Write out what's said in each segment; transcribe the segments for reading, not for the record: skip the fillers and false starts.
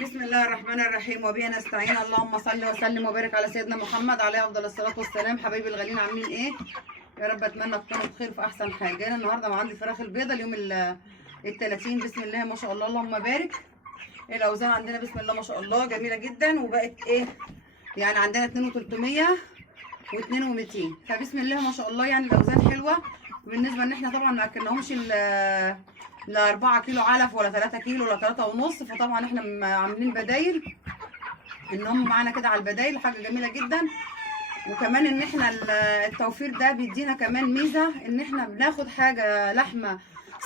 بسم الله الرحمن الرحيم وبه نستعين. اللهم صل وسلم وبارك على سيدنا محمد عليه افضل الصلاه والسلام. حبايبي الغاليين عاملين ايه؟ يا رب اتمنى تكونوا بخير في احسن حاجه. انا النهارده معايا الفراخ البيضاء اليوم ال 30. بسم الله ما شاء الله اللهم بارك. الاوزان عندنا بسم الله ما شاء الله جميله جدا، وبقت ايه يعني عندنا 2300 و2 و200، فبسم الله ما شاء الله يعني الاوزان حلوه. بالنسبه ان احنا طبعا ما اكلناهمش لا 4 كيلو علف ولا 3 كيلو ولا 3 ونص، فطبعا احنا عاملين بدايل ان هم معانا كده على البدايل، حاجه جميله جدا. وكمان ان احنا التوفير ده بيدينا كمان ميزه ان احنا بناخد حاجه لحمه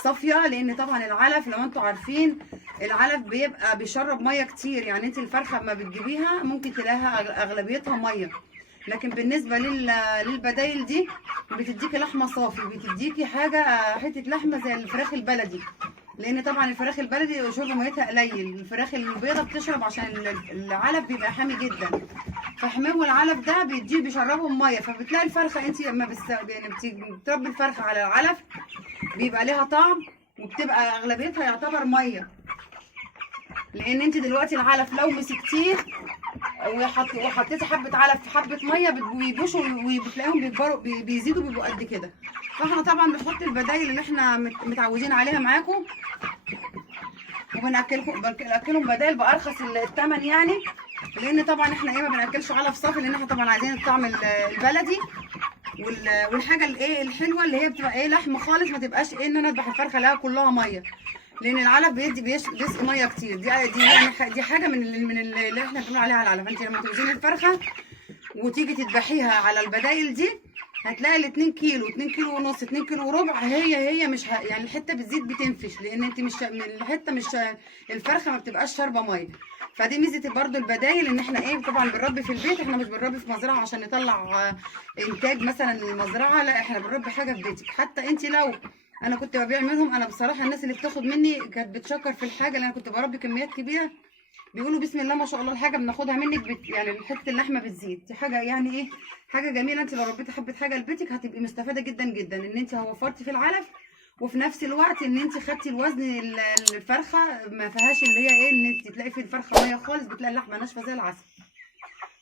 صافيه، لان طبعا العلف لو انتوا عارفين العلف بيبقى بيشرب ميه كتير. يعني انت الفرخه لما بتجيبيها ممكن تلاقيها اغلبيتها ميه، لكن بالنسبه للبدايل دي بتديكي لحمه صافي، بتديكي حته لحمه زي الفراخ البلدي، لان طبعا الفراخ البلدي شرب ميتها قليل. الفراخ البيضه بتشرب عشان العلف بيبقى حامي جدا، فحمام العلف ده بيشربهم ميه، فبتلاقي الفرخه انت لما بتربي الفرخه على العلف بيبقى ليها طعم، وبتبقى اغلبيتها يعتبر ميه. لان انت دلوقتي العلف لو مسكتيه وحطيتي حبه علف في حبه ميه بيبوشوا وبتلاقيهم بيكبروا بيزيدوا بيبقوا قد كده. فاحنا طبعا بنحط البدايل اللي احنا متعودين عليها معاكم، وبناكلهم بدايل بارخص الثمن يعني، لان طبعا احنا ما بناكلش علف صافي، لان احنا طبعا عايزين الطعم البلدي والحاجه الحلوه اللي هي بتبقى لحم خالص، ما تبقاش ان انا اذبح الفرخه الاقيها كلها ميه، لان العلف بيسقي ميه كتير. دي حاجه من اللي احنا بنقول عليها على العلف. انت لما توزني الفرخه وتيجي تذبحيها على البدايل دي هتلاقي ال 2 كيلو 2 كيلو ونص 2 كيلو وربع هي مش يعني الحته بتزيد بتنفش، لان انت مش الحته مش الفرخه ما بتبقاش شاربه ميه. فدي ميزه برده البدايل، ان احنا طبعا بنربي في البيت، احنا مش بنربي في مزرعه عشان نطلع انتاج مثلا المزرعه، لا احنا بنربي حاجه في بيتك. حتى انت لو انا كنت ببيع منهم، انا بصراحه الناس اللي بتاخد مني كانت بتشكر في الحاجه اللي انا كنت بربي كميات كبيره، بيقولوا بسم الله ما شاء الله الحاجه بناخدها منك يعني حته اللحمه بتزيد. دي حاجه يعني حاجه جميله. انت لو ربيتي حبه حاجه لبيتك هتبقي مستفاده جدا جدا، ان انت وفرتي في العلف، وفي نفس الوقت ان انت خدتي الوزن. الفرخه ما فيهاش اللي هي ان انت تلاقي في الفرخه ميه خالص، بتلاقي اللحمه ناشفه زي العسل.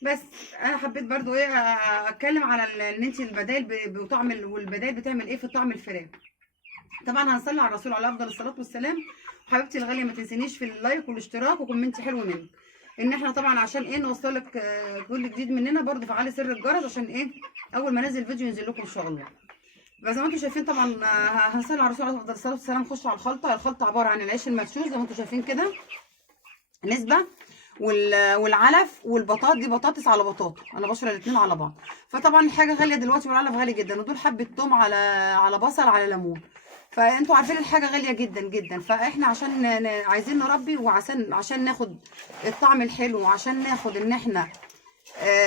بس انا حبيت برضو اتكلم على ان انت البدائل بطعم والبدائل بتعمل ايه في طعم الفراخ. طبعا هنصلي على الرسول عليه افضل الصلاه والسلام. حبيبتي الغاليه ما تنسينيش في اللايك والاشتراك وكومنت حلو منك، ان احنا طبعا عشان نوصلك كل جديد مننا. برضو فعلي سر الجرس عشان اول ما انزل فيديو ينزل لكم ان شاء الله. فزي ما انتم شايفين طبعا هنصلي على الرسول عليه افضل الصلاه والسلام. نخش على الخلطه عباره عن العيش المدشوش زي ما انتم شايفين كده نسبه، والعلف والبطاط. دي بطاطس على بطاطا، انا بشر الاثنين على بعض. فطبعا الحاجه غاليه دلوقتي والعلف غالي جدا، ودول حبه توم على بصل على ليمون. فانتوا عارفين الحاجه غاليه جدا جدا، فاحنا عشان عايزين نربي عشان ناخد الطعم الحلو، وعشان ناخد ان احنا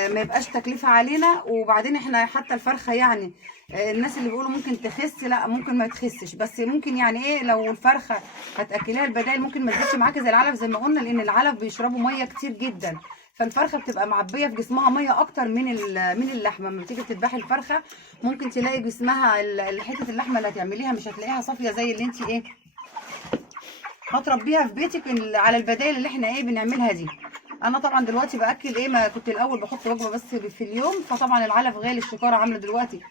ما يبقاش تكلفه علينا. وبعدين احنا حتى الفرخه يعني الناس اللي بيقولوا ممكن تخس، لا ممكن ما تخسش، بس ممكن يعني لو الفرخه هتاكليها البدائل ممكن ما تزيدش معاكي زي العلف زي ما قلنا، لان العلف بيشربوا ميه كتير جدا، فالفرخه بتبقى معبيه في جسمها ميه اكتر من اللحمه. لما تيجي تذبحي الفرخه ممكن تلاقي جسمها حته اللحمه اللي هتعمليها مش هتلاقيها صافيه زي اللي انت هتربيها في بيتك على البدائل اللي احنا بنعملها دي. انا طبعا دلوقتي باكل ما كنت الاول بحط وجبه بس في اليوم، فطبعا العلف غالي، الشكاره عامله دلوقتي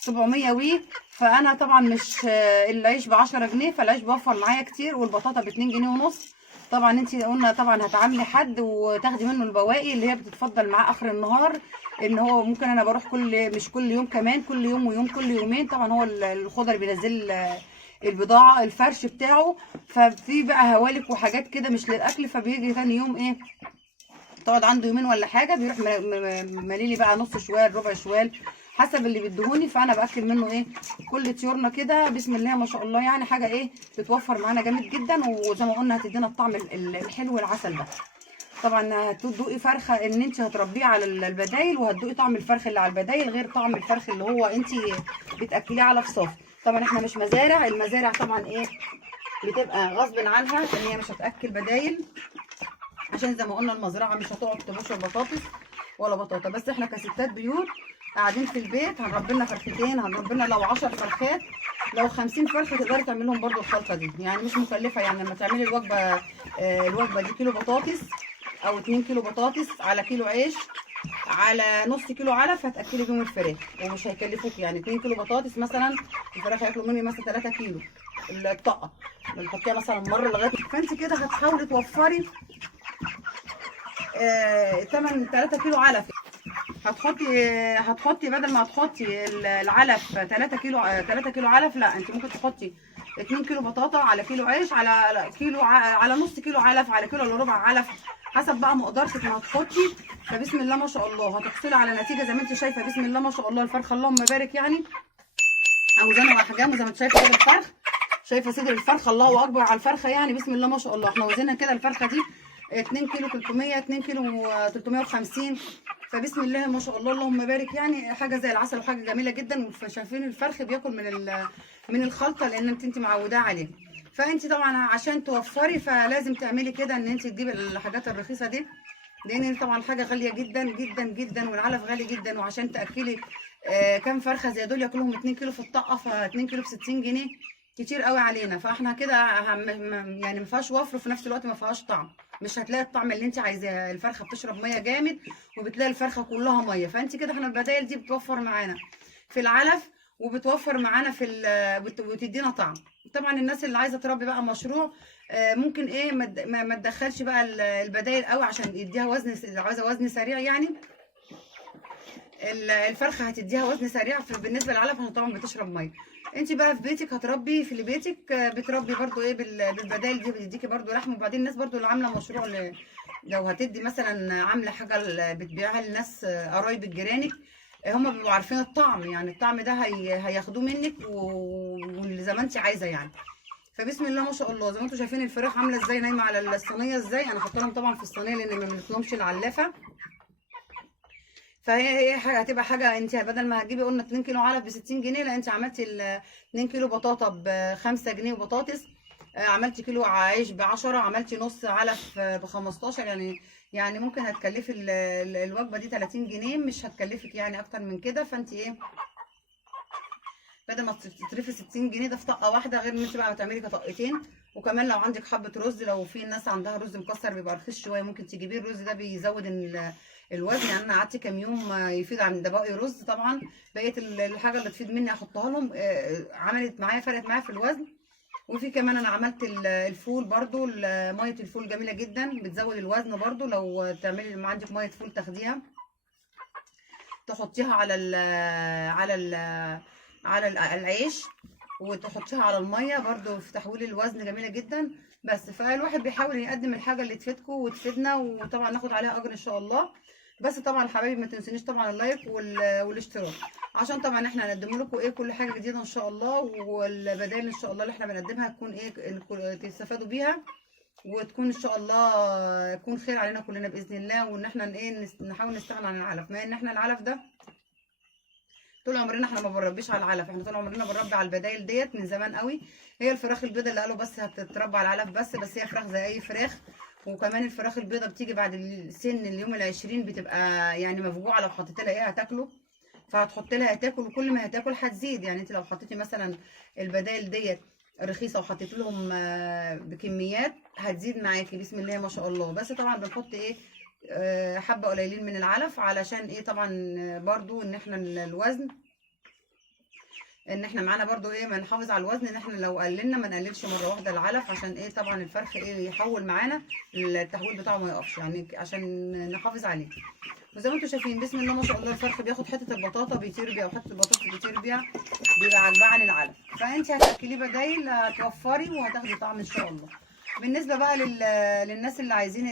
700 فانا طبعا مش العيش ب 10 جنيه، فالعيش بيوفر معايا كتير، والبطاطا ب 2 جنيه ونص. طبعا انت قلنا طبعا هتعاملي حد وتاخدي منه البواقي اللي هي بتتفضل معاه اخر النهار، ان هو ممكن انا بروح مش كل يوم، كمان كل يوم ويوم كل يومين. طبعا هو الخضر بينزل البضاعه الفرش بتاعه، ففي بقى هوالك وحاجات كده مش للاكل، فبيجي ثاني يوم تقعد عنده يومين ولا حاجه، بيروح ماليلي بقى نص شوال ربع شوال حسب اللي بيدهوني. فانا باكل منه كل طيورنا كده بسم الله ما شاء الله، يعني حاجه بتوفر معانا جامد جدا، وزي ما قلنا هتدينا الطعم الحلو العسل ده. طبعا هتدوقي فرخه ان انت هتربيه على البدايل، وهتدوقي طعم الفرخ اللي على البدايل غير طعم الفرخ اللي هو انت بتاكليه علف صافي. طبعا احنا مش مزارع، المزارع طبعا بتبقى غصب عنها ان هي مش هتاكل بدايل، عشان زي ما قلنا المزرعه مش هتقعد تبشر بطاطس ولا بطاطا. بس احنا كستات بيوت قاعدين في البيت هنربي لنا فرختين، هنربي لنا لو 10 فرخات لو 50 فرخه تقدري تعملي لهم برده الخلطه دي، يعني مش مكلفه. يعني لما تعملي الوجبه دي كيلو بطاطس او 2 كيلو بطاطس على كيلو عيش على نص كيلو علف هتاكلي بيهم الفراخ ومش هيكلفوك. يعني 2 كيلو بطاطس مثلا الفراخ هياكلوا مني مثلا 3 كيلو الطاقه بنحطيها مثلا مره لغايه. فانت كده هتحاولي توفري تمن 3 كيلو علف. هتحطي بدل ما تحطي العلف 3 كيلو 3 كيلو علف، لا انت ممكن تحطي 2 كيلو بطاطا على كيلو عيش على كيلو على نص كيلو علف على كيلو الا ربع علف، حسب بقى مقدرتك ما هتحطي. فبسم الله ما شاء الله هتحصلي على نتيجه زي ما انت شايفه. بسم الله ما شاء الله الفرخه اللهم بارك يعني اوزانها واحجامها زي ما انت شايفه كده. الفرخ شايفه صدر الفرخه الله اكبر على الفرخه، يعني بسم الله ما شاء الله. احنا وزنها كده الفرخه دي 2 كيلو 300 2 كيلو 350. فبسم الله ما شاء الله اللهم بارك، يعني حاجه زي العسل وحاجه جميله جدا. وشايفين الفرخ بياكل من الخلطه لان انت معوداه عليه. فانت طبعا عشان توفري فلازم تعملي كده ان انت تجيبي الحاجات الرخيصه دي، لان طبعا حاجه غاليه جدا جدا جدا والعلف غالي جدا. وعشان تاكلي كام فرخه زي دول ياكلهم 2 كيلو في الطاقه، ف 2 كيلو ب 60 جنيه كتير قوي علينا. فاحنا كده يعني ما فيهاش وفر وفي نفس الوقت ما فيهاش طعم. مش هتلاقي الطعم اللي انت عايزاه. الفرخه بتشرب ميه جامد وبتلاقي الفرخه كلها ميه. فانت كده احنا البدايل دي بتوفر معانا في العلف وبتوفر معانا في وتدينا طعم. طبعا الناس اللي عايزه تربي بقى مشروع ممكن ايه ما تدخلش بقى البدايل قوي عشان يديها وزن، عايزه وزن سريع يعني. الفرخه هتديها وزن سريع. بالنسبه للعلف عشان طبعا بتشرب ميه. انت بقى في بيتك هتربي في اللي بيتك بتربي برضو ايه بالبدائل دي بتديكي برضو لحم. وبعدين الناس برضو اللي عامله مشروع لو هتدي مثلا عامله حاجه بتبيعها للناس قرايبك جيرانك، هم بيبقوا عارفين الطعم. يعني الطعم ده هياخدوه منك وزي ما انت عايزه يعني. فبسم الله ما شاء الله زي ما انتم شايفين الفراخ عامله ازاي نايمه على الصينيه ازاي. انا حاطه لهم طبعا في الصينيه لان ما بنطلبش العلافه. فهي حاجه هتبقى حاجه انت بدل ما هتجيبي قلنا 2 كيلو علف ب 60 جنيه، لا انت عملتي 2 كيلو بطاطا ب 5 جنيه وبطاطس، عملتي كيلو عيش ب 10، عملتي نص علف ب 15. يعني ممكن هتكلفي الوجبه دي 30 جنيه، مش هتكلفك يعني اكتر من كده. فانت ايه بدل ما تصرفي 60 جنيه ده في طاقه واحده، غير ان انت بقى هتعملي كطاقتين. وكمان لو عندك حبه رز، لو في ناس عندها رز مكسر بيبقى رخيص شويه ممكن تجيبيه. الرز ده بيزود الوزن. يعني انا قعدت كام يوم يفيد عن ده باقي رز. طبعا بقيت الحاجه اللي تفيد مني احطها لهم، عملت معايا فرقت معايا في الوزن. وفي كمان انا عملت الفول برضو. ميه الفول جميله جدا بتزود الوزن برضو. لو تعملي ما عندك ميه فول تاخديها تحطيها على العيش وتحطيها على الميه برضو في تحويل الوزن جميله جدا. بس فالواحد بيحاول يقدم الحاجه اللي تفيدكم وتفيدنا وطبعا ناخد عليها اجر ان شاء الله. بس طبعا حبايبي ما تنسونيش طبعا اللايك والاشتراك عشان طبعا احنا هنقدم لكم ايه كل حاجه جديده ان شاء الله. والبدائل ان شاء الله اللي احنا بنقدمها تكون ايه تستفادوا بيها وتكون ان شاء الله يكون خير علينا كلنا باذن الله. وان احنا ايه نحاول نستغنى عن العلف، ما ان احنا العلف ده طول عمرنا احنا ما بنربيش على العلف. احنا طول عمرنا بنربي على البدايل ديت من زمان قوي. هي الفراخ البيضاء اللي قالوا بس هتتربى على العلف بس هي فراخ زي اي فراخ. وكمان الفراخ البيضاء بتيجي بعد السن اليوم ال20 بتبقى يعني مفجوعه. لو حطيت لها ايه هتاكله، فهتحط لها هتاكل. وكل ما هتاكل هتزيد. يعني انت لو حطيتي مثلا البدايل ديت رخيصه وحطيت لهم بكميات هتزيد معاكي بسم الله ما شاء الله. بس طبعا بنحط ايه حبه قليلين من العلف علشان ايه طبعا برضو ان احنا الوزن ان احنا معانا برضو ايه ما نحافظ على الوزن. ان احنا لو قللنا ما نقللش مره واحده العلف عشان ايه طبعا الفرخ ايه يحول معانا التحويل بتاعه ما يقفش يعني عشان نحافظ عليه. وزي ما انتم شايفين بسم الله ما شاء الله الفرخ بياخد حته البطاطا بيطير بيها وحته البطاطا بيطير بيها بيبقى عاجباه عن العلف. فانت هتاكليه بدايل هتوفري وهتاخدي طعم ان شاء الله. بالنسبه بقى للناس اللي عايزين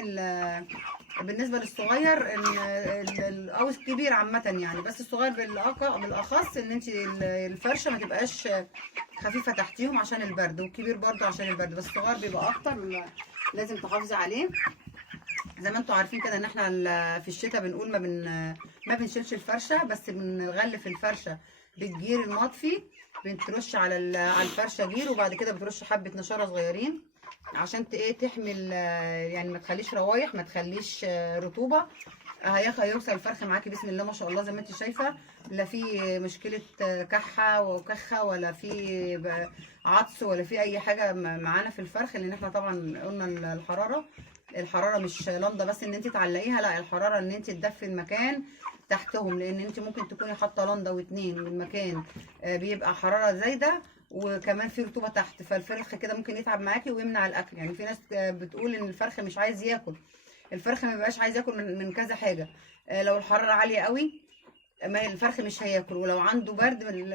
بالنسبه للصغير او الكبير عامه يعني. بس الصغير بالاخص ان انت الفرشه ما تبقاش خفيفه تحتيهم عشان البرد، والكبير برضو عشان البرد. بس الصغير بيبقى اكتر لازم تحافظي عليه. زي ما انتم عارفين كده ان احنا في الشتاء بنقول ما بنشيلش الفرشه، بس بنغلف الفرشه بالجير المطفي. بترش على الفرشه جير وبعد كده بترش حبه نشاره صغيرين عشان ايه تحمي يعني ما تخليش روايح، ما تخليش رطوبه. هيوصل الفرخ معاكي بسم الله ما شاء الله زي ما انت شايفه، لا في مشكله كحه وكخه، ولا في عطس، ولا في اي حاجه معانا في الفرخ. لان احنا طبعا قلنا الحراره مش لنده بس ان انت تعلقيها، لا الحراره ان انت تدفي المكان تحتهم، لان انت ممكن تكوني حاطه لنده واتنين والمكان بيبقى حراره زايده وكمان في رطوبه تحت، فالفرخ كده ممكن يتعب معاكي ويمنع الاكل. يعني في ناس بتقول ان الفرخ مش عايز ياكل، الفرخ ما بيبقاش عايز ياكل من كذا حاجه. لو الحراره عاليه قوي ما الفرخ مش هياكل، ولو عنده برد من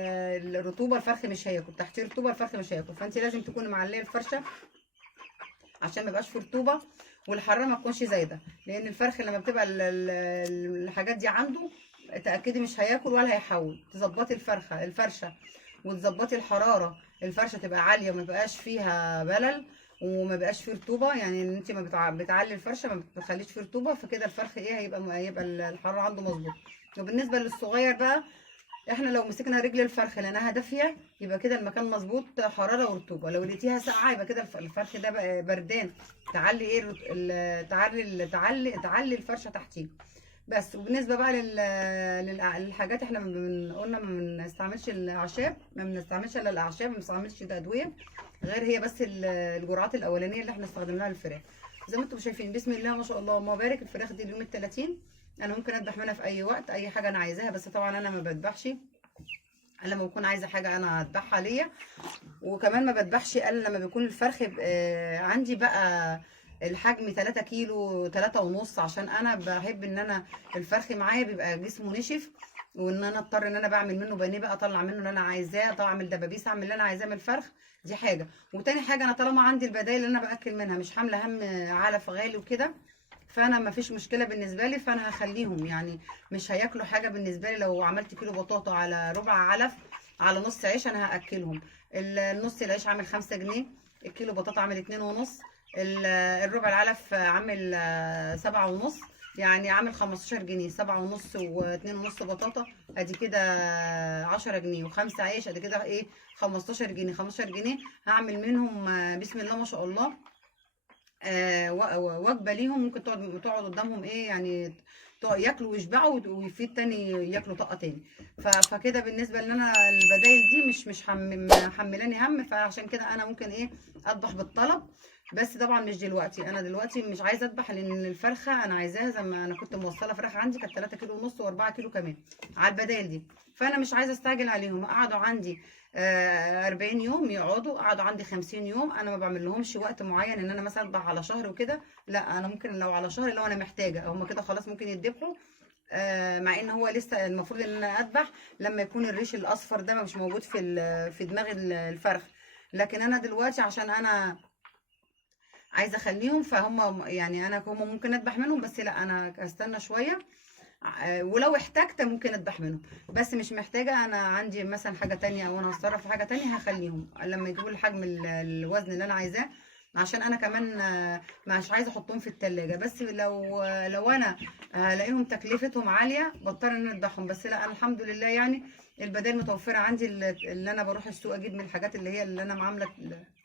الرطوبه الفرخ مش هياكل، تحتيه رطوبه الفرخ مش هياكل. فانت لازم تكوني معليه الفرشه عشان ما يبقاش في رطوبه والحراره ما تكونش زايده، لان الفرخ لما بتبقى الحاجات دي عنده تاكدي مش هياكل ولا هيحول. تظبطي الفرشه وتظبطي الحراره، الفرشه تبقى عاليه وما يبقاش فيها بلل وما بقاش فيه رطوبه، يعني ان انت ما بتعلي الفرشه ما بتخليش فيه رطوبه، فكده الفرخ ايه هيبقى الحراره عنده مظبوط. وبالنسبه للصغير بقى، احنا لو مسكنا رجل الفرخ لانها دافيه يبقى كده المكان مظبوط حراره ورطوبه، لو لقيتيها ساقعه يبقى كده الفرخ ده بقى بردان، تعلي ايه تعلي الفرشه تحتيه بس. وبالنسبه بقى للحاجات، احنا قلنا ما بنستعملش الاعشاب، ما بنستعملش الا الاعشاب، ما بنستعملش الادويه غير هي بس الجرعات الاولانيه اللي احنا استخدمناها للفراخ. زي ما انتم شايفين بسم الله ما شاء الله اللهم بارك، الفراخ دي اليوم ال30 انا ممكن اذبح منها في اي وقت اي حاجه انا عايزاها، بس طبعا انا ما بذبحش الا لما بكون عايزه حاجه انا اذبحها ليا، وكمان ما بذبحش الا لما بيكون الفرخ عندي بقى الحجم 3 كيلو 3 ونص، عشان انا بحب ان انا الفرخ معايا بيبقى جسمه نشف، وان انا اضطر ان انا بعمل منه بانيه بقى اطلع منه اللي انا عايزاه، اعمل دبابيس، اعمل اللي انا عايزاه من الفرخ. دي حاجه. وتاني حاجه انا طالما عندي البدائل اللي انا باكل منها مش حامله هم علف غالي وكده، فانا ما فيش مشكله بالنسبه لي، فانا هخليهم يعني مش هياكلوا حاجه بالنسبه لي. لو عملت كيلو بطاطا على ربع علف على نص عيش انا هاكلهم. النص العيش عامل 5 جنيه، الكيلو بطاطا عامل 2 ونص، الربع العلف عامل 7 ونص، يعني عامل 15 جنيه. 7 ونص و2 ونص بطاطا ادي كده 10 جنيه، و5 عيش ادي كده ايه 15 جنيه. 15 جنيه هعمل منهم بسم الله ما شاء الله وجبه ليهم، ممكن تقعد قدامهم ايه يعني ياكلوا ويشبعوا وفي التاني ياكلوا طاقه تاني. فكده بالنسبه ان انا البدايل دي مش محملاني هم، فعشان كده انا ممكن ايه اذبح بالطلب، بس طبعا مش دلوقتي. انا دلوقتي مش عايزه اذبح لان الفرخه انا عايزاها زي ما انا كنت موصله فراخ عندي كانت 3 كيلو ونص و4 كيلو كمان على البدايل دي، فانا مش عايزه استعجل عليهم. قعدوا عندي 40 يوم يقعدوا، قعدوا عندي 50 يوم، انا ما بعمل لهمش وقت معين ان انا مثلا اذبح على شهر وكده، لا انا ممكن لو على شهر لو انا محتاجه هم كده خلاص ممكن يتذبحوا. مع ان هو لسه المفروض ان انا اذبح لما يكون الريش الاصفر ده مش موجود في دماغ الفرخ، لكن انا دلوقتي عشان انا عايزه اخليهم فهم يعني هم ممكن اذبح منهم، بس لا انا هستنى شويه ولو احتجت ممكن اذبح منهم، بس مش محتاجه. انا عندي مثلا حاجه تانية او انا هتصرف في حاجه تانية هخليهم لما يجيبوا لي حجم الوزن اللي انا عايزاه، عشان انا كمان مش عايزه احطهم في التلاجة. بس لو انا هلاقيهم تكلفتهم عاليه بضطر ان انا اذبحهم، بس لا انا الحمد لله يعني البدائل متوفره عندي، اللي انا بروح السوق اجيب من الحاجات اللي انا عامله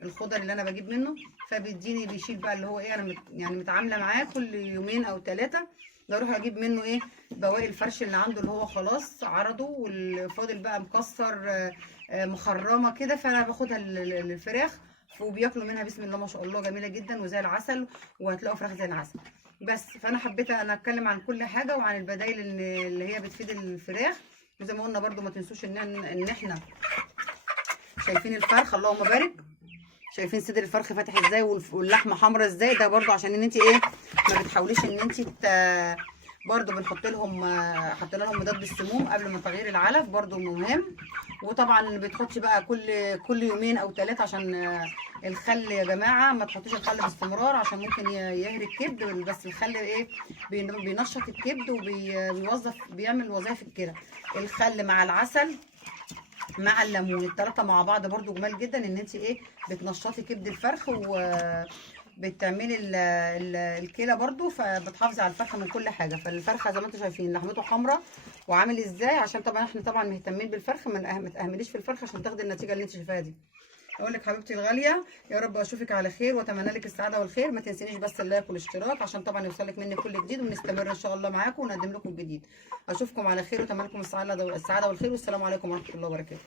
الخضر اللي انا بجيب منه، فبيديني بيشيل بقى اللي هو ايه انا يعني متعامله معاه كل يومين او 3 بروح اجيب منه ايه بواقي الفرش اللي عنده اللي هو خلاص عرضه، والفاضل بقى مكسر مخرمه كده، فانا باخدها للفراخ وبياكلوا منها بسم الله ما شاء الله جميله جدا وزي العسل، وهتلاقوا فراخ زي العسل. بس فانا حبيت انا اتكلم عن كل حاجه وعن البدائل اللي هي بتفيد الفراخ. وزي ما قلنا برده ما تنسوش ان احنا شايفين الفرخ اللهم بارك، شايفين صدر الفرخ فاتح ازاي واللحمه حمراء ازاي، ده برده عشان ان انت ايه ما بتحاوليش ان انت برده بنحط لهم حطينا لهم مضاد السموم قبل ما تغيير العلف برده مهم. وطبعا بتحطي بقى كل يومين او 3 عشان الخل يا جماعه ما تحطيش الخل باستمرار عشان ممكن يهري الكبد، بس الخل ايه بينشط الكبد وبيوظف بيعمل وظائف الكلى. الخل مع العسل مع الليمون ال3 مع بعض برده جمال جدا ان انت ايه بتنشطي كبد الفرخ وبتعملي الكلى برده، فبتحافظي على الفرخه من كل حاجه. فالفرخه زي ما انتم شايفين لحمته حمراء وعامل ازاي، عشان طبعا احنا مهتمين بالفرخ، ما تهمليش في الفرخه عشان تاخدي النتيجه اللي انت شايفاها دي. اقول لك حبيبتي الغاليه، يا رب اشوفك على خير واتمنى لك السعاده والخير. ما تنسينيش بس اللايك والاشتراك عشان طبعا يوصلك مني كل جديد، ونستمر ان شاء الله معاكم ونقدم لكم الجديد. اشوفكم على خير واتمنى لكم السعاده والخير، والسلام عليكم ورحمه الله وبركاته.